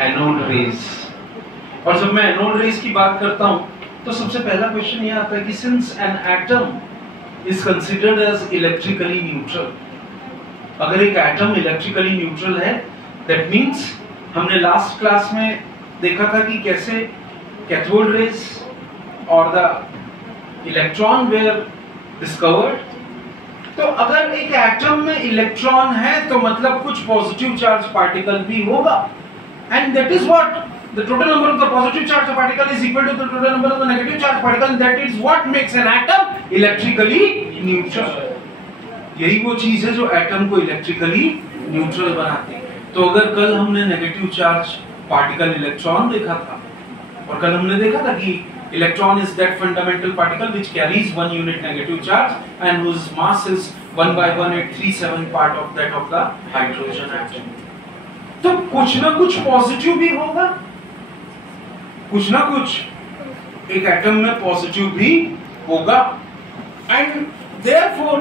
Anode rays. और जब मैं एनोड रेज की बात करता हूं तो सबसे पहला क्वेश्चन ये आता है कि since an atom is considered as electrically neutral, अगर एक एटम इलेक्ट्रिकली न्यूट्रल है, दैट मींस हमने लास्ट क्लास में देखा था कि कैसे कैथोड रेज और द इलेक्ट्रॉन वेयर डिस्कवर्ड। तो अगर एक एटम में इलेक्ट्रॉन है तो मतलब कुछ पॉजिटिव चार्ज पार्टिकल भी होगा, and that is what the total number of the positive charge particle is equal to the total number of the negative charge particle, that is what makes an atom electrically neutral. यही वो चीज है जो atom को electrically neutral बनाती है। तो अगर कल हमने नेगेटिव चार्ज पार्टिकल इलेक्ट्रॉन देखा था, और कल हमने देखा था कि electron is that fundamental particle which carries 1 unit negative charge and whose mass is 1/1837 part of that of the hydrogen atom। तो कुछ ना कुछ पॉजिटिव भी होगा, कुछ ना कुछ एक एटम में पॉजिटिव भी होगा, एंड therefore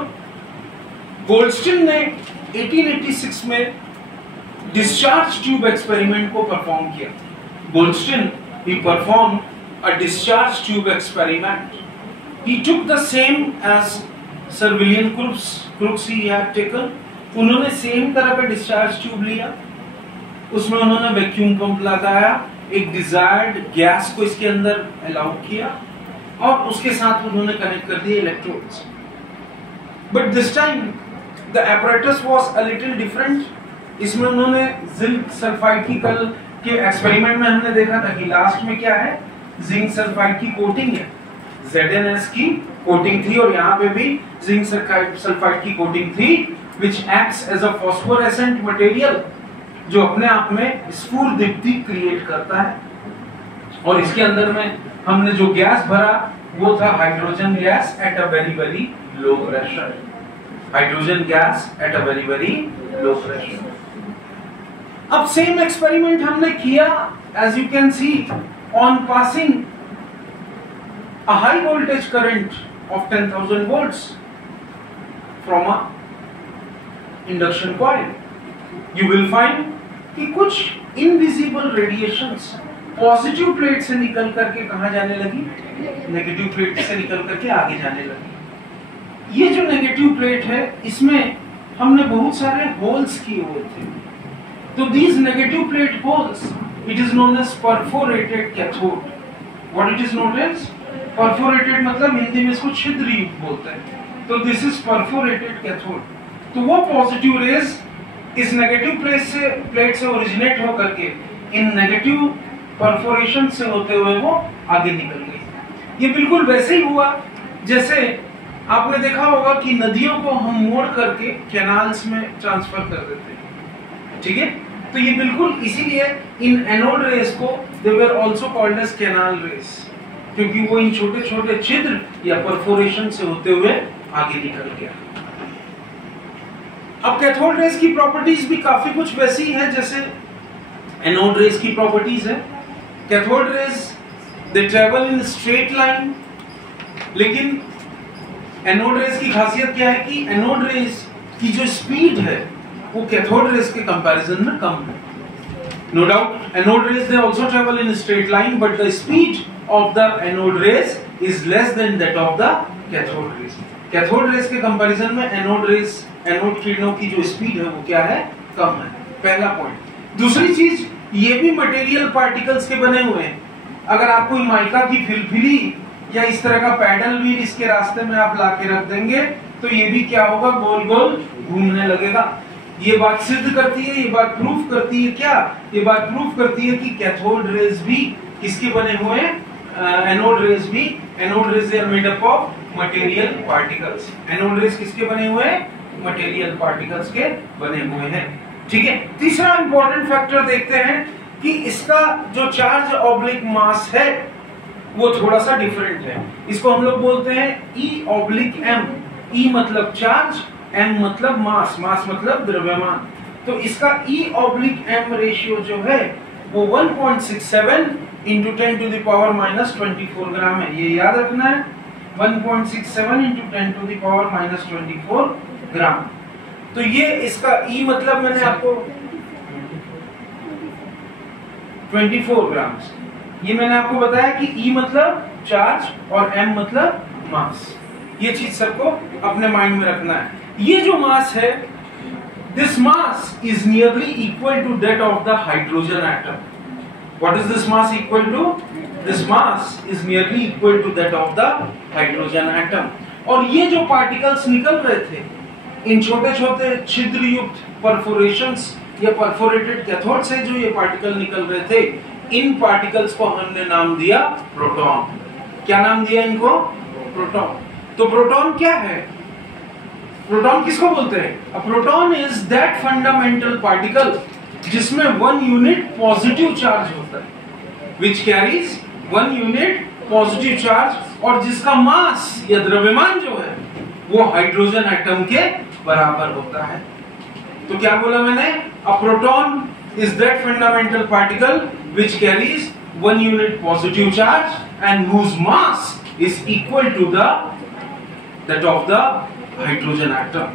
गोल्डस्टीन ने 1886 में डिस्चार्ज ट्यूब एक्सपेरिमेंट को परफॉर्म किया। Goldstein he performed a discharge tube experiment. He took the same as Sir William Crookes he had taken. उन्होंने सेम तरह का डिस्चार्ज ट्यूब लिया, उसमें उन्होंने वैक्यूम पंप लगाया, एक डिजायर्ड गैस को इसके अंदर अलाउ किया और उसके साथ उन्होंने कनेक्ट कर दिए electrodes. But this time the apparatus was a little different। इसमें उन्होंने जिंक सल्फाइड की, कल के एक्सपेरिमेंट में हमने देखा था कि लास्ट में क्या है, जिंक सल्फाइड की कोटिंग है, ZnS की कोटिंग थी, और यहाँ पे भी जिंक सल्फाइड की कोटिंग थी, which acts as a phosphorescent material, जो अपने आप में स्फुरदीप्ति क्रिएट करता है। और इसके अंदर में हमने जो गैस भरा वो था hydrogen gas at a very very low pressure, hydrogen gas at a very very low pressure. अब सेम एक्सपेरिमेंट हमने किया, as you can see, on passing a high voltage current of 10,000 volts from a induction coil, you will find कि कुछ invisible radiations positive plate से निकल करके कहां जाने लगी, नेगेटिव प्लेट से निकल करके आगे जाने लगी। ये जो नेगेटिव प्लेट है इसमें हमने बहुत सारे होल्स किए हुए थे, तो these negative plate holes, it is known as perforated cathode। What it is known as? Perforated मतलब हिंदी में इसको छिद्र युक्त बोलते हैं। तो this is perforated cathode। तो वो पॉजिटिव रेज इस नेगेटिव प्लेट से ओरिजिनेट हो करके इन नेगेटिव परफोरेशन से होते हुए वो आगे निकल गई। ये बिल्कुल वैसे ही हुआ जैसे आपने देखा होगा कि नदियों को हम मोड़ करके कैनाल्स में ट्रांसफर कर देते हैं, ठीक है। तो ये बिल्कुल इसीलिए इन एनोड रेज को they were also called as canal rays, क्योंकि वो इन छोटे छोटे छिद्र या परफोरेशन से होते हुए आगे निकल गया। अब कैथोड रेज की प्रॉपर्टीज भी काफी कुछ वैसी है जैसे एनोड रेज की प्रॉपर्टीज है। Cathode rays they travel in straight line, लेकिन एनोड रेज की खासियत क्या है कि एनोड रेज की जो स्पीड है वो कैथोड रेज के कंपैरिजन में कम है। No doubt anode rays they also travel in straight line, but the speed of the anode rays is less than that of the cathode rays. Cathode rays के comparison में anode किरणों की जो speed है वो क्या है, कम है। पहला पॉइंट। दूसरी चीज, ये भी मटेरियल पार्टिकल्स के बने हुए हैं। अगर आप कोई माइका की फिलफिली या इस तरह का पैडल व्हील इसके रास्ते में आप लाके रख देंगे तो ये भी क्या होगा, गोल गोल घूमने लगेगा। ये बात सिद्ध करती है, ये बात प्रूफ करती है क्या, ये बात प्रूफ करती है कि कैथोड रेज भी किसके बने हुए हैं, एनोड रेज भी। Anode rays are made up of material particles. Anode rays किसके बने हुए हैं, मटेरियल पार्टिकल्स के बने हुए हैं, ठीक है। तीसरा इंपॉर्टेंट फैक्टर देखते हैं कि इसका जो चार्ज ऑब्लिक मास है वो थोड़ा सा डिफरेंट है। इसको हम लोग बोलते हैं E/M। E मतलब चार्ज, M मतलब मास, मास मतलब द्रव्यमान। तो इसका E/M रेशियो जो है वो 1.67 into 10 to the power minus 24 ग्राम है। ये याद रखना है, 1.67 into 10 to the power minus 24 ग्राम। तो ये इसका E मतलब मैंने आपको 24 ग्राम। ये मैंने आपको बताया कि E मतलब चार्ज और M मतलब मास। ये चीज सबको अपने माइंड में रखना है। ये जो मास है, this mass is nearly equal to that of the hydrogen atom. What is this mass equal to? This mass is nearly equal to that of the hydrogen atom. और ये जो पार्टिकल्स निकल रहे थे, इन छोटे छोटे छिद्र युक्त परफोरेशंस या परफोरेटेड कैथोड से जो ये पार्टिकल निकल रहे थे, इन पार्टिकल्स को हमने नाम दिया प्रोटॉन। क्या नाम दिया इनको? प्रोटॉन। तो प्रोटॉन क्या है? प्रोटॉन किसको बोलते हैं? A proton is that fundamental particle जिसमें 1 यूनिट पॉजिटिव चार्ज होता है, which carries 1 unit positive charge, और जिसका मास या द्रव्यमान जो है वो हाइड्रोजन एटम के बराबर होता है। तो क्या बोला मैंने? A proton is that fundamental particle which carries 1 unit positive charge and whose mass is equal to that of the hydrogen atom.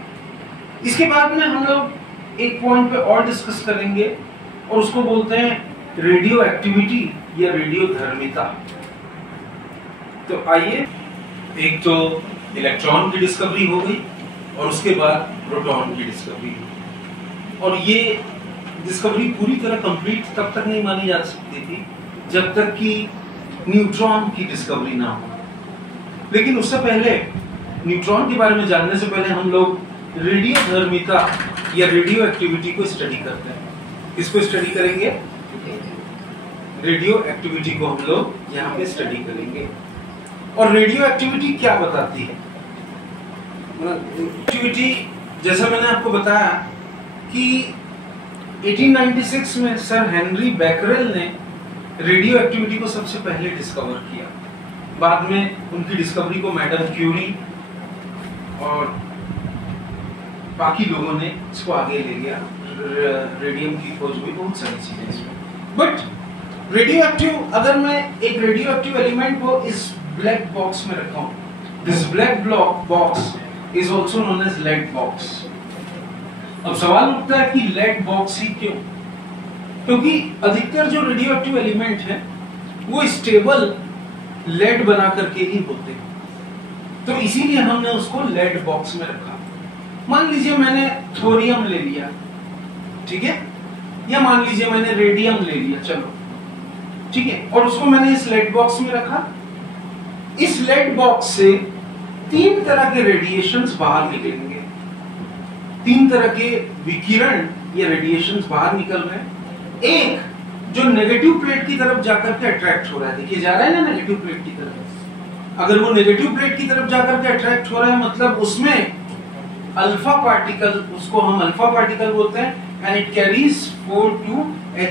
इसके बाद में हम लोग एक पॉइंट पे और डिस्कस करेंगे और उसको बोलते हैं रेडियो एक्टिविटी या रेडियो धर्मिता। तो आइए, एक तो इलेक्ट्रॉन की डिस्कवरी हो गई और उसके बाद प्रोटॉन की डिस्कवरी हुई। और ये डिस्कवरी पूरी तरह कंप्लीट तब तक नहीं मानी जा सकती थी जब तक कि न्यूट्रॉन की डिस्कवरी ना हो। लेकिन उससे पहले, न्यूट्रॉन के बारे में जानने से पहले, हम लोग रेडियो धर्मिता या रेडियो एक्टिविटी को स्टडी करते हैं। किसको स्टडी करेंगे? रेडियो एक्टिविटी को हम लोग यहाँ पे स्टडी करेंगे। और रेडियो एक्टिविटी क्या बताती है? एक्टिविटी, जैसा मैंने आपको बताया कि 1896 में सर हेनरी बैकरेल ने रेडियो एक्टिविटी को सबसे पहले डिस्कवर किया। बाद में उनकी डिस्कवरी को मैडम क्यूरी और बाकी लोगों ने इसको आगे ले गया। रेडियम की खोज हुई, बहुत सारी चीजें इसमें। बट रेडियो एक्टिव, अगर मैं एक रेडियो एक्टिव एलिमेंट को इस ब्लैक बॉक्स में रखा हूं, this black box is also known as lead box. अब सवाल उठता है कि लेड बॉक्स ही क्यों? क्योंकि अधिकतर जो रेडियो एक्टिव एलिमेंट है वो स्टेबल लेड बना करके ही होते हैं, तो इसीलिए हमने उसको लेड बॉक्स में रखा। मान लीजिए मैंने थोरियम ले लिया, ठीक है, या मान लीजिए मैंने रेडियम ले लिया, चलो ठीक है, और उसको मैंने इस लेड बॉक्स में रखा। इस लेड बॉक्स से 3 तरह के रेडिएशंस बाहर निकलेंगे। 3 तरह के विकिरण या रेडिएशंस बाहर निकल रहे हैं। एक जो नेगेटिव प्लेट की तरफ जाकर के अट्रैक्ट हो रहा है, देखिए जा रहा है ना नेगेटिव प्लेट की तरफ। अगर वो नेगेटिव प्लेट की तरफ जाकर के अट्रैक्ट हो रहा है, मतलब उसमें अल्फा पार्टिकल, उसको हम अल्फा पार्टिकल बोलते हैं, and it carries 4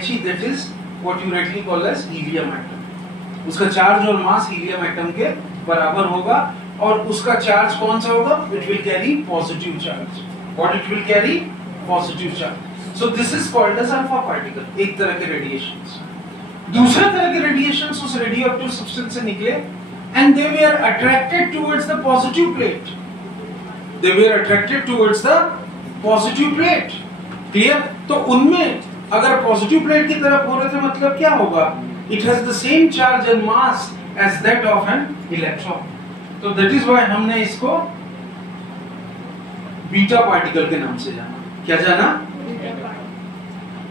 He, that is what you rightly call as helium atom. उसका चार्ज और मास हीलियम एटम के बराबर होगा, और उसका चार्ज कौन सा होगा? It will carry positive charge. What it will carry? Positive charge. So this is called as alpha particle, एक तरह के radiations। दूसरे तरह के radiations उस radioactive substance से निकले and they were attracted towards the positive plate. They were attracted towards the positive plate. Clear? तो उनमें अगर positive plate की तरफ हो रहे थे, मतलब क्या होगा? It has the same charge and mass as that of an electron. तो that is why हमने इसको बीटा पार्टिकल के नाम से जाना। क्या जाना?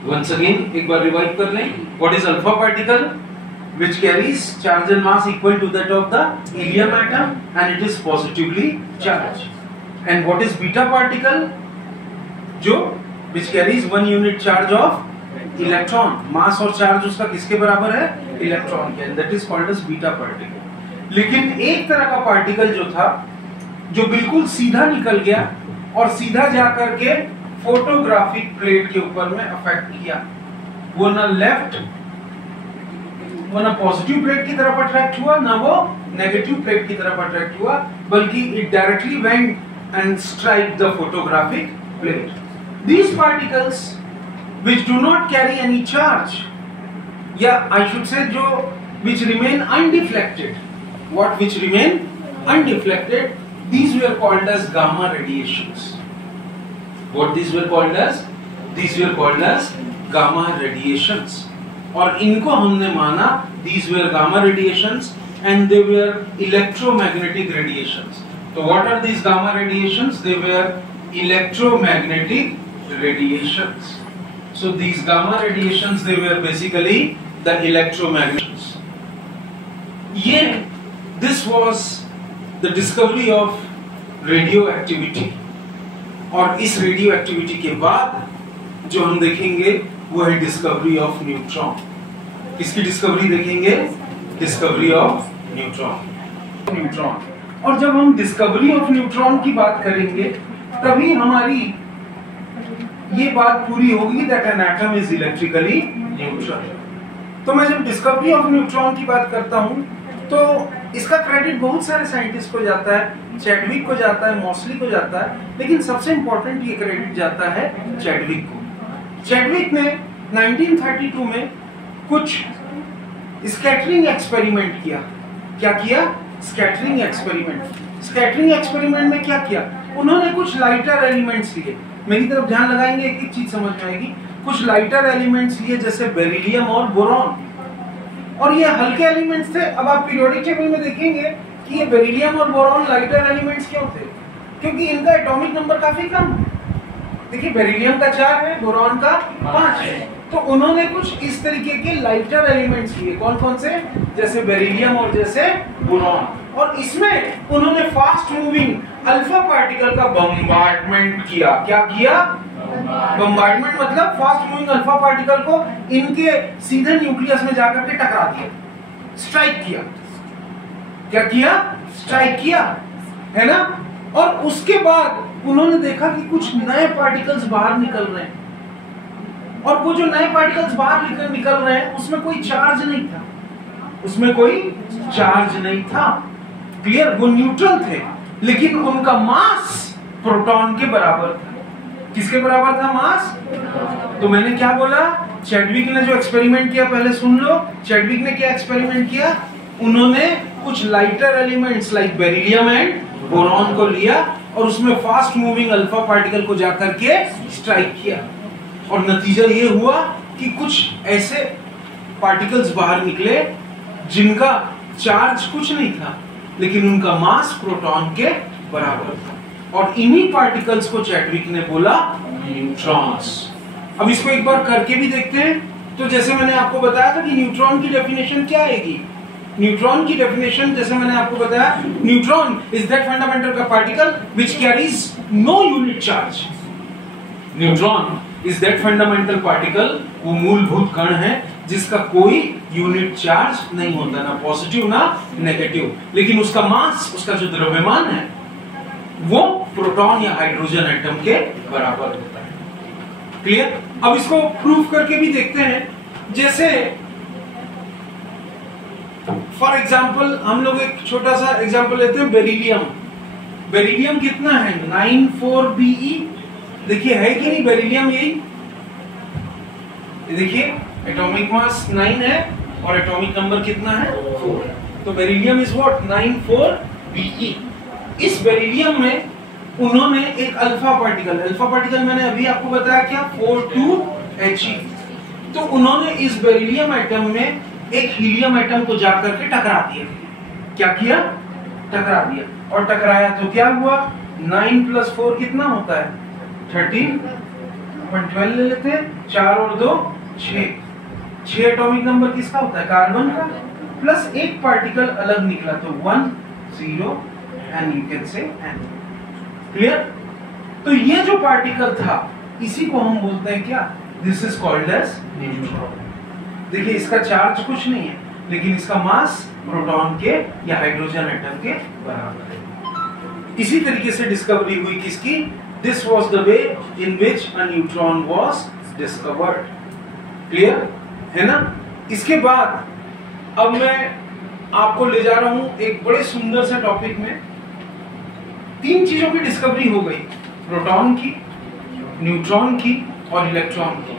वंस अगेन एक बार रिवाइव कर लें। What is alpha particle? which carries charge and mass equal to that of the helium atom and it is positively charged. And what is beta particle? जो which carries 1 unit charge of electron, mass और charge उसका किसके बराबर है? Electron के, that is called as beta particle। लेकिन एक तरह का पार्टिकल जो था, जो बिल्कुल सीधा निकल गया और सीधा जाकर के फोटोग्राफिक प्लेट के ऊपर में अफेक्ट किया, वो ना लेफ्ट, वो ना पॉजिटिव प्लेट की तरफ अट्रैक्ट हुआ, ना वो नेगेटिव प्लेट की तरफ अट्रैक्ट हुआ, बल्कि it directly went and strike the photographic plate. These particles which do not carry any charge, yeah, I should say जो which remain undeflected, what which remain undeflected, these were called as gamma radiations. What these were called as? These were called as gamma radiations. और इनको हमने माना these were gamma radiations and they were electromagnetic radiations. So what are these gamma radiations? They were electromagnetic radiations. So these gamma radiations, they were basically the electromagnets. This was the discovery of radioactivity. और इस radioactivity के बाद जो हम देखेंगे वो है discovery of neutron. किसकी डिस्कवरी देखेंगे? Discovery of neutron. और जब हम डिस्कवरी ऑफ न्यूट्रॉन की बात करेंगे तभी हमारी ये बात पूरी होगी that N atom is electrically neutral. तो मैं जब डिस्कवरी ऑफ न्यूट्रॉन की बात करता हूं तो इसका क्रेडिट बहुत सारे साइंटिस्ट को जाता है, चैडविक को जाता है, मॉसली को जाता है, लेकिन सबसे इंपॉर्टेंट ये क्रेडिट जाता है चैडविक को। चैडविक ने 1932 में कुछ स्कैटरिंग एक्सपेरिमेंट किया। क्या किया? Scattering experiment. स्कैटरिंग एक्सपेरिमेंट में क्या किया? उन्होंने कुछ लाइटर एलिमेंट्स लिए। मेरी तरफ ध्यान लगाएंगे, एक एक चीज समझ में आएगी। कुछ लाइटर एलिमेंट्स लिए जैसे बेरिलियम और बोरॉन, और ये हल्के एलिमेंट्स थे। अब आप पीरियोडिक टेबल में देखेंगे कि ये बेरिलियम और बोरॉन लाइटर एलिमेंट्स क्यों थे? क्योंकि इनका एटॉमिक नंबर काफी कम है। देखिए बेरिलियम का 4 है, बोरॉन का 5 है। तो उन्होंने कुछ इस तरीके के लाइटर एलिमेंट्स लिए। कौन कौन से? जैसे बेरिलियम और जैसे बोरॉन। और इसमें उन्होंने फास्ट मूविंग अल्फा पार्टिकल का बम्बार्डमेंट किया। क्या किया? बम्बार्डमेंट मतलब फास्ट मूविंग अल्फा पार्टिकल को इनके सीधे न्यूक्लियस में जाकर के टकरा दिया, स्ट्राइक किया। क्या किया? स्ट्राइक किया, है ना। और उसके बाद उन्होंने देखा कि कुछ नए पार्टिकल्स बाहर निकल रहे हैं, और वो जो नए पार्टिकल्स बाहर निकल रहे हैं उसमें कोई चार्ज नहीं था, उसमें कोई चार्ज नहीं था। क्लियर? वो न्यूट्रल थे, लेकिन उनका मास प्रोटॉन के बराबर था। किसके बराबर था? मास। तो मैंने क्या बोला? चैडविक ने जो एक्सपेरिमेंट किया, पहले सुन लो। चैडविक ने क्या एक्सपेरिमेंट किया? उन्होंने कुछ lighter elements like beryllium and boron को लिया और उसमें फास्ट मूविंग अल्फा पार्टिकल को जाकर के स्ट्राइक किया, और नतीजा ये हुआ कि कुछ ऐसे पार्टिकल्स बाहर निकले जिनका चार्ज कुछ नहीं था, लेकिन उनका मास प्रोटॉन के बराबर था। और इन्हीं पार्टिकल्स को चैडविक ने बोला न्यूट्रॉन्स। अब इसको एक बार करके भी देखते हैं। तो जैसे मैंने आपको बताया था कि न्यूट्रॉन की डेफिनेशन क्या आएगी। न्यूट्रॉन की डेफिनेशन जैसे मैंने आपको बताया, neutron is that fundamental particle which carries no unit charge. Neutron is that fundamental particle, वो मूलभूत कण है जिसका कोई यूनिट चार्ज नहीं होता, ना पॉजिटिव ना नेगेटिव, लेकिन उसका मास, उसका जो द्रव्यमान है वो प्रोटॉन या हाइड्रोजन एटम के बराबर होता है। क्लियर? अब इसको प्रूफ करके भी देखते हैं। जैसे फॉर एग्जांपल हम लोग एक छोटा सा एग्जांपल लेते हैं, बेरिलियम। बेरिलियम कितना है? 94Be। देखिए है कि नहीं बेरिलियम? यही देखिए एटॉमिक मास 9 है और एटॉमिक नंबर कितना है? 4। तो बेरिलियम इज व्हाट? 94Be। इस बेरिलियम में उन्होंने एक अल्फा पार्टिकल मैंने अभी आपको बताया क्या? 42He। तो उन्होंने इस बेरिलियम एटम में एक हीलियम एटम को जाकर के टकरा दिया। क्या किया? टकरा दिया। और टकराया तो क्या हुआ? 9 + 4 कितना होता है? 13.12 ले लेते हैं। 4 और 2 6। 6 एटॉमिक नंबर किसका होता है? कार्बन का। प्लस एक पार्टिकल अलग निकला तो 1 0 and you can say n। Clear? तो ये जो पार्टिकल था इसी को हम बोलते हैं क्या? This is called as neutron. देखिए इसका चार्ज कुछ नहीं है, लेकिन इसका मास प्रोटॉन के या हाइड्रोजन एटम के बराबर है। इसी तरीके से डिस्कवरी हुई किसकी? This was the way in which a neutron was discovered. Clear है ना? इसके बाद अब मैं आपको ले जा रहा हूं एक बड़े सुंदर से टॉपिक में। 3 चीजों की डिस्कवरी हो गई, प्रोटॉन की, न्यूट्रॉन की और इलेक्ट्रॉन की।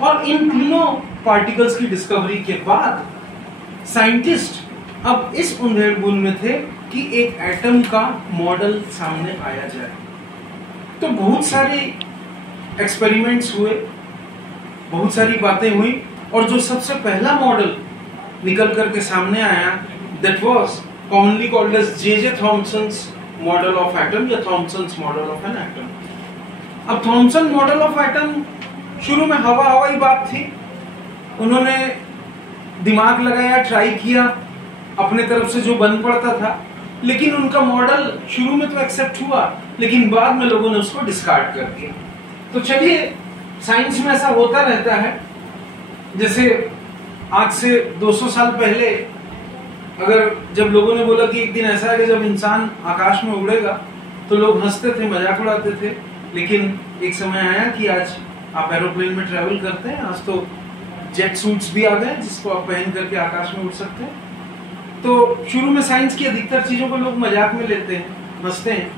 और इन तीनों पार्टिकल्स की डिस्कवरी के बाद साइंटिस्ट अब इस उंधेड़-बुन में थे कि एक एटम का मॉडल सामने आया जाए। तो बहुत सारे एक्सपेरिमेंट्स हुए, बहुत सारी बातें हुई, और जो सबसे पहला मॉडल निकल करके सामने आया, that was commonly called as J Thomson's model of atom या Thomson's model of an atom. अब थॉमसन मॉडल ऑफ एटम शुरू में हवाई बात थी, उन्होंने दिमाग लगाया, ट्राई किया, अपने तरफ से जो बन पड़ता था, लेकिन उनका मॉडल शुरू में तो एक्सेप्ट हुआ, लेकिन बाद में लोगों ने उसको डिस्कार्ड कर दिया। तो चलिए, साइंस में ऐसा होता रहता है। जैसे आज से 200 साल पहले अगर जब लोगों ने बोला कि एक दिन ऐसा है कि जब इंसान आकाश में उड़ेगा, तो लोग हंसते थे, मजाक उड़ाते थे। लेकिन एक समय आया कि आज आप एरोप्लेन में ट्रेवल करते हैं, आज तो जेट सूट्स भी आ गए जिसको आप पहन करके आकाश में उड़ सकते हैं। तो शुरू में साइंस की अधिकतर चीजों को लोग मजाक में लेते हैं, हंसते हैं,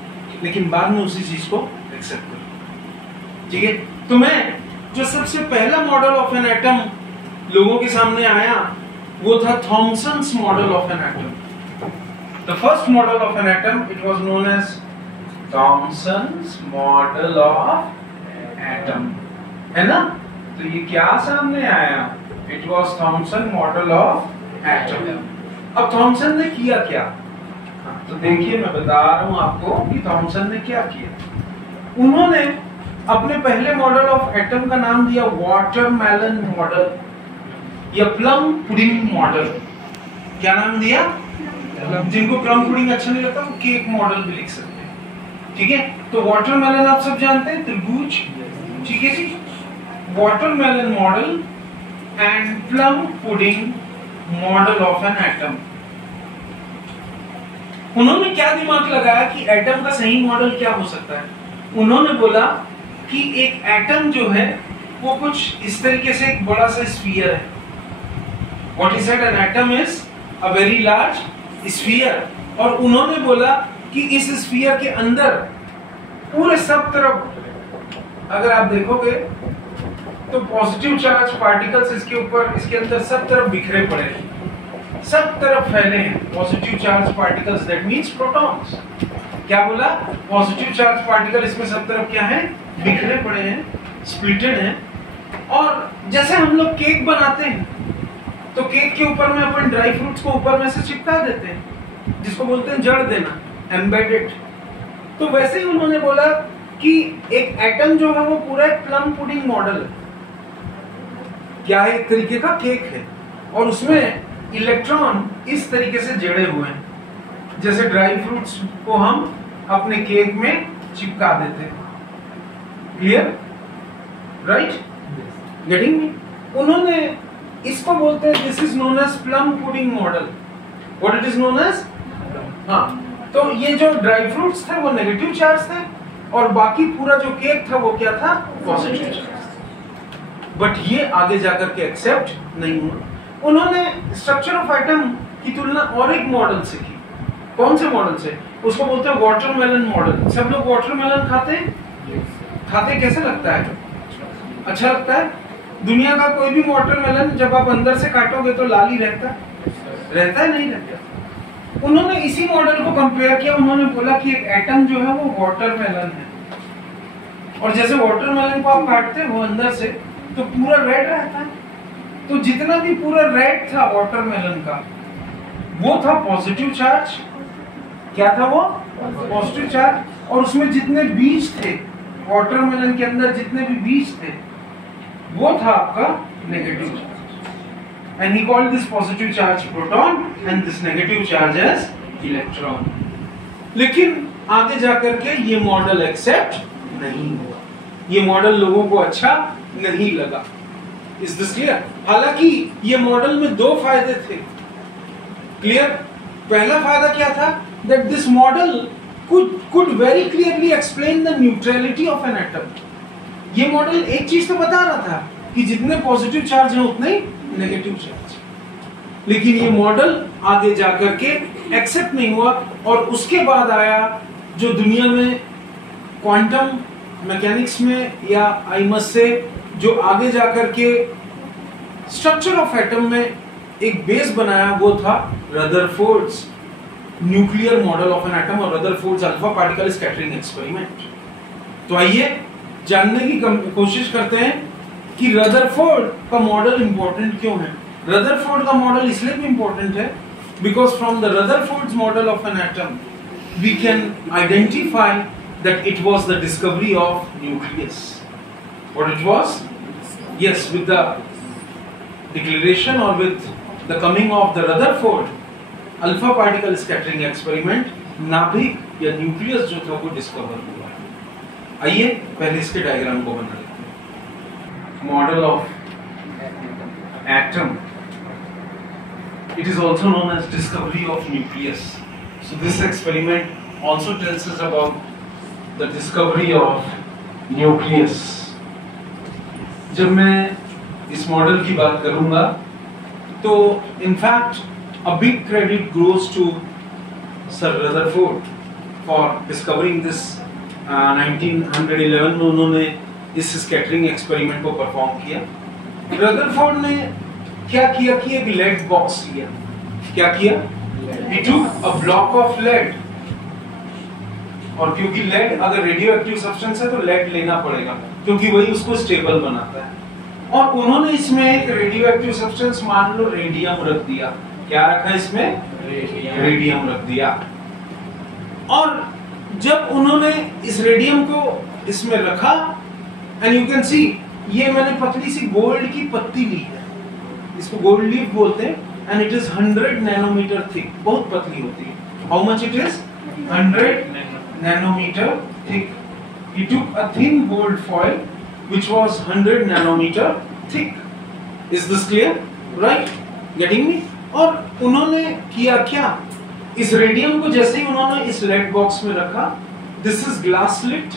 लेकिन बाद में उसी चीज को एक्सेप्ट करते हैं। ठीक है, तो मैं जो सबसे पहला मॉडल ऑफ एन एटम लोगों के सामने आया वो था Thomson's model of an atom. The first model of an atom, it was known as Thomson's model of atom, है ना। तो ये क्या सामने आया, it was Thomson model of atom. अब थॉमसन ने किया क्या, तो देखिए मैं बता रहा हूं आपको कि थॉमसन ने क्या किया। उन्होंने अपने पहले मॉडल ऑफ एटम का नाम दिया वाटरमेलन मॉडल या प्लम पुडिंग मॉडल। क्या नाम दिया? जिनको प्लम पुडिंग अच्छा नहीं लगता वो केक मॉडल भी लिख सकते हैं। ठीक है, तो वाटरमेलन आप सब जानते हैं, त्रिभुज। ठीक है जी, watermelon model and plum pudding model of an atom. उन्होंने क्या दिमाग लगाया कि एटम का सही मॉडल क्या हो सकता है। उन्होंने बोला कि एक एटम जो है वो कुछ इस तरीके से एक बड़ा सा स्फीयर है। What he said, an atom is a very large sphere। और उन्होंने बोला कि इस स्फीयर के अंदर पूरे सब तरफ अगर आप देखोगे तो पॉजिटिव चार्ज पार्टिकल्स इसके ऊपर, इसके अंदर सब तरफ बिखरे पड़े हैं, सब तरफ फैले हैं positive charge particles, that means protons. क्या बोला? पॉजिटिव चार्ज पार्टिकल इसमें सब तरफ क्या है, बिखरे पड़े हैं, स्प्लिटेड हैं। और जैसे हम लोग केक बनाते हैं तो केक के ऊपर में अपन ड्राई फ्रूट्स को ऊपर में से चिपका देते हैं, जिसको बोलते हैं जड़ देना, एम्बेडेड। तो वैसे ही उन्होंने बोला कि एक एटम जो है वो पूरा एक प्लम पुडिंग मॉडल है। क्या है? एक तरीके का केक है और उसमें इलेक्ट्रॉन इस तरीके से जड़े हुए हैं, जैसे ड्राई फ्रूट्स को हम अपने केक में चिपका देते हैं। क्लियर? राइट? Getting me? उन्होंने इसको बोलते हैं, this is known as plum pudding model. What it is known as? हाँ, तो ये जो ड्राई फ्रूट्स थे वो नेगेटिव चार्ज थे और बाकी पूरा जो केक था वो क्या था, पॉजिटिव चार्ज। बट ये आगे जाकर के एक्सेप्ट नहीं हुआ। उन्होंने स्ट्रक्चर ऑफ एटम की तुलना और एक मॉडल से की। कौन से मॉडल से? उसको बोलते हैं वाटरमेलन मॉडल। सब लोग वाटरमेलन खाते हैं? खाते कैसे लगता है? अच्छा लगता है? दुनिया का कोई भी वाटरमेलन जब आप अंदर से काटोगे तो लाल ही रहता है, नहीं रहता। उन्होंने इसी मॉडल को कंपेयर किया। उन्होंने बोला कि एक एटम जो है वो वाटरमेलन है और जैसे वाटरमेलन को आप काटते हो अंदर से तो पूरा रेड रहता है। तो जितना भी पूरा रेड था वाटरमेलन का वो था पॉजिटिव चार्ज। क्या था वो? Positive charge. और उसमें जितने बीज थे वाटरमेलन के अंदर, जितने भी बीज थे वो था आपका negative charge. And he called this positive charge proton and this negative charge as electron. लेकिन आगे जाकर के ये मॉडल एक्सेप्ट नहीं हुआ, ये मॉडल लोगों को अच्छा नहीं लगा। Is this clear? हालांकि ये मॉडल में दो फायदे थे। क्लियर? पहला फायदा क्या था? That this model could very clearly explain the neutrality of an atom। ये मॉडल एक चीज तो बता रहा था कि जितने पॉजिटिव चार्ज हैं उतने नेगेटिव चार्ज, लेकिन ये मॉडल आगे जाकर के एक्सेप्ट नहीं हुआ। और उसके बाद आया जो दुनिया में क्वांटम मैकेनिक्स में, या आई मस्ट से जो आगे जाकर के स्ट्रक्चर ऑफ एटम में एक बेस बनाया, वो था Rutherford's nuclear model of an atom और Rutherford's alpha particle scattering experiment. तो आइए जानने की कोशिश करते हैं कि रदरफोर्ड का मॉडल इंपॉर्टेंट क्यों है। रदरफोर्ड का मॉडल इसलिए भी इंपॉर्टेंट है because from the Rutherford's model of an atom we can identify that it was the discovery of nucleus. What it was? Yes, with the declaration और with the coming of the Rutherford alpha particle scattering experiment, नाभिक या nucleus जो था वो discover हुआ है। आइए पहले इसके डायग्राम को बना लेते हैं। Model of atom, it is also known as discovery of nucleus. So this experiment also tells us about the discovery of nucleus. जब मैं इस मॉडल की बात करूंगा तो in fact a big credit goes to Sir Rutherford for discovering this 1911 में उन्होंने इस स्कैटरिंग एक्सपेरिमेंट को परफॉर्म किया। रदरफोर्ड ने क्या किया कि एक लेड बॉक्स लिया। क्या किया? He took a block of lead, और क्योंकि लेड अगर रेडियो एक्टिव सब्सटेंस है तो लेड लेना पड़ेगा क्योंकि वही उसको स्टेबल बनाता है। और उन्होंने इसमें एक रेडियो एक्टिव सब्सटेंस मान लो रेडियम रख दिया। क्या रखा इसमें? रेडियम रख दिया। और जब उन्होंने इस रेडियम को इसमें रखा एंड यू कैन सी ये मैंने पतली सी गोल्ड की पत्ती ली है, इसको गोल्ड लीफ बोलते हैं and it is 100 nanometer thick, बहुत पतली होती है। How much it is? 100 nanometer thick. He took a thin gold foil which was 100 nanometer thick. Is this clear? Right? Getting me? और उन्होंने किया क्या? इस रेडियम को जैसे ही उन्होंने इस लेड बॉक्स में रखा, this is glass slit.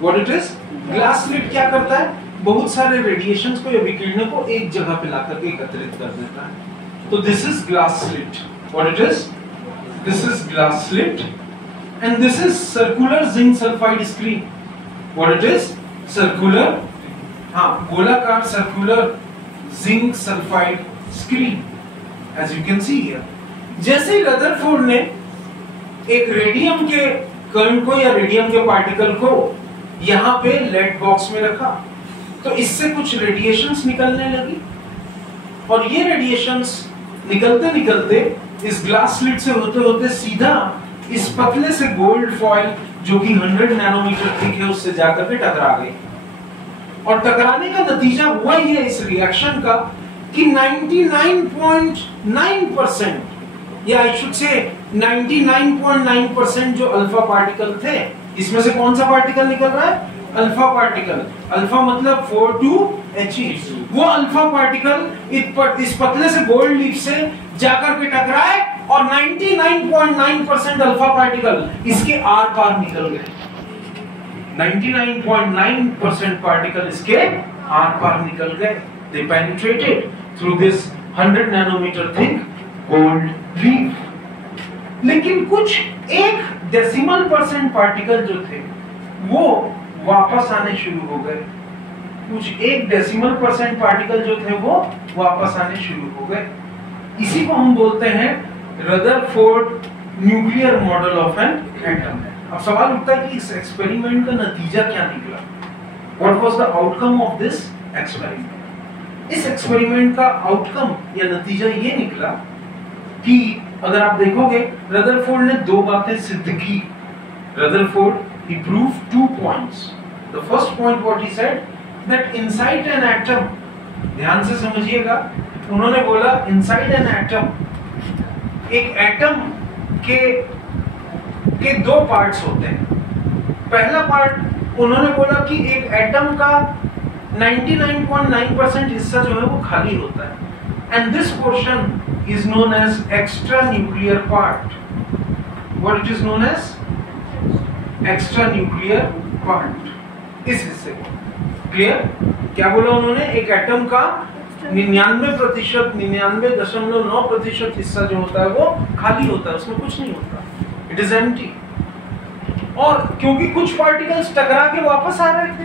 What it is? Glass slit क्या करता है? बहुत सारे रेडिएशंस को या विकिरणों को एक जगह पे लाकर के एकत्रित कर देता है। तो this is glass slit. What it is? This is glass slit and this is circular zinc sulfide screen. What it is? Circular, गोलाकार circular zinc sulfide screen, as you can see here. जैसे ही Rutherford ने एक radium के कण को या radium के particle को यहाँ पे लेड बॉक्स में रखा तो इससे कुछ रेडिएशंस निकलने लगी और ये रेडिएशंस निकलते निकलते इस ग्लास स्लिट से होते होते सीधा इस पतले से गोल्ड फॉइल जो कि 100 नैनोमीटर थिक है उससे जाकर के टकरा गई। और टकराने का नतीजा हुआ ही है इस रिएक्शन का कि 99.9% या आई शुड से 99.9% जो अल्फा पार्टिकल थे, इसमें से कौन सा पार्टिकल निकल रहा है? Alpha particle. अल्फा मतलब 42He। वो अल्फा पार्टिकल इस पतले से गोल्ड लीफ से जाकर के टकराए और 99.9% अल्फा पार्टिकल इसके आर पार निकल गए। 99.9% पार्टिकल इसके आर पार निकल गए। They penetrated through this 100 nanometer thick gold leaf। लेकिन कुछ 1 पार्टिकल जो थे वो वापस आने शुरू हो गए। कुछ 1 पार्टिकल जो थे वो वापस आने शुरू हो गए। इसी को हम बोलते हैं Rutherford nuclear model of an atom. अब सवाल उठता है कि इस एक्सपेरिमेंट का नतीजा क्या निकला? What was the outcome of this experiment? इस एक्सपेरिमेंट का आउटकम या नतीजा ये निकला कि अगर आप देखोगे रदरफोर्ड ने 2 बातें सिद्ध की। Rutherford he proved 2 points. The first point what he said that inside an atom, ध्यान से समझिएगा, उन्होंने बोला inside an atom, एक एटम के 2 पार्ट्स होते हैं। पहला पार्ट उन्होंने बोला कि एक एटम का 99.9% हिस्सा जो है वो खाली होता है and this portion is known as extra nuclear part. What it is known as? Extra nuclear part. इस हिस्से को क्लियर क्या बोला उन्होंने? एक एटम का 99%, 99.9% हिस्सा जो होता है वो खाली होता है, उसमें कुछ नहीं होता, इट इज एम्प्टी। और क्योंकि कुछ पार्टिकल्स टकरा के वापस आ रहे थे,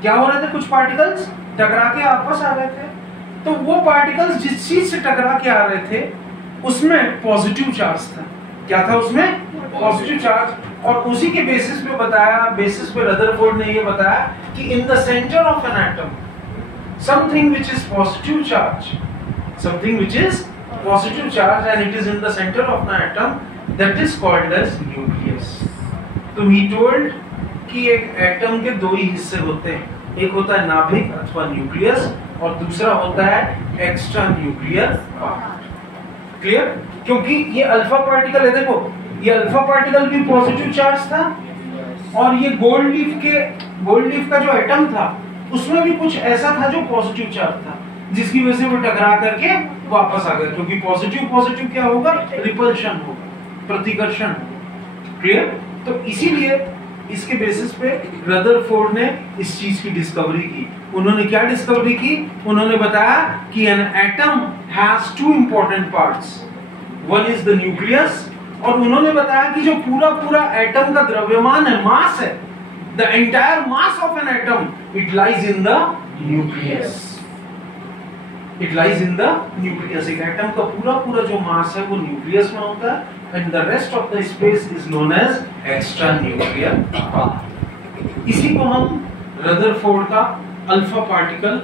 क्या हो रहे थे? कुछ पार्टिकल्स टकरा के वापस आ रहे थे, तो वो पार्टिकल्स जिस चीज से टकरा के आ रहे थे उसमें पॉजिटिव चार्ज था। क्या था उसमें? Positive charge. और उसी के बेसिस पे रदरफोर्ड ने ये बताया कि in the centre of an atom, something which is positive charge, something which is positive charge and it is in the center of the atom, that is called as nucleus. तो he told कि एक atom के दो ही हिस्से होते हैं, एक होता है नाभिक अथवा न्यूक्लियस और दूसरा होता है एक्स्ट्रा न्यूक्लियर पार्ट। क्लियर? क्योंकि ये अल्फा पार्टिकल है, देखो ये अल्फा पार्टिकल भी पॉजिटिव चार्ज था और ये गोल्ड लीफ का जो एटम था उसमें भी कुछ ऐसा था जो पॉजिटिव चार्ज था, जिसकी वजह से वो टकरा करके वापस आ गया, क्योंकि पॉजिटिव क्या होगा, रिपल्शन होगा, प्रतिकर्षण। क्लियर? तो इसीलिए इसके बेसिस पे रदरफोर्ड ने इस चीज की डिस्कवरी की। उन्होंने क्या डिस्कवरी की? उन्होंने बताया कि an atom has two important parts, one is the nucleus, और उन्होंने बताया कि जो पूरा एटम का द्रव्यमान है, मास है, the entire mass of an atom, it lies in the nucleus. It lies in the nucleus. एक एटम का पूरा जो मास है वो न्यूक्लियस में होता है and the rest of the space is known as extra nuclear part. इसी को हम रदरफोर्ड का अल्फा पार्टिकल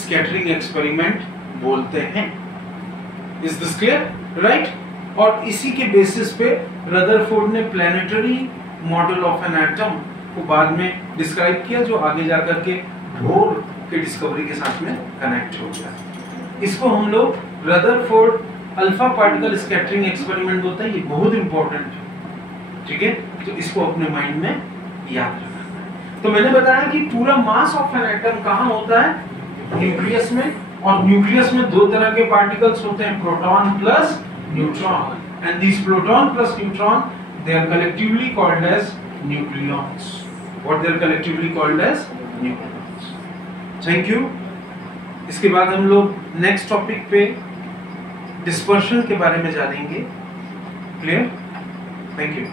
स्कैटरिंग एक्सपेरिमेंट बोलते हैं। Is this clear? Right? और इसी के बेसिस पे रदरफोर्ड ने planetary model of an atom को बाद में डिस्क्राइब किया, जो आगे जाकर के बोर के डिस्कवरी के साथ में कनेक्ट हो गया। इसको हम लोग Rutherford alpha particle scattering experiment बोलते हैं। ये बहुत इंपॉर्टेंट है, ठीक है? तो इसको अपने माइंड में याद रखना है। तो मैंने बताया कि पूरा मास ऑफ एन एटम कहाँ होता है? न्यूक्लियस में। और न्यूक्लियस में दो तरह के पार्टिकल्स होते हैं, proton plus neutron, and this proton plus neutron they are collectively called as nucleons. What they are collectively called as nucleons. Thank you. इसके बाद हम लोग नेक्स्ट टॉपिक पे डिस्पर्शन के बारे में जानेंगे। क्लियर? Thank you.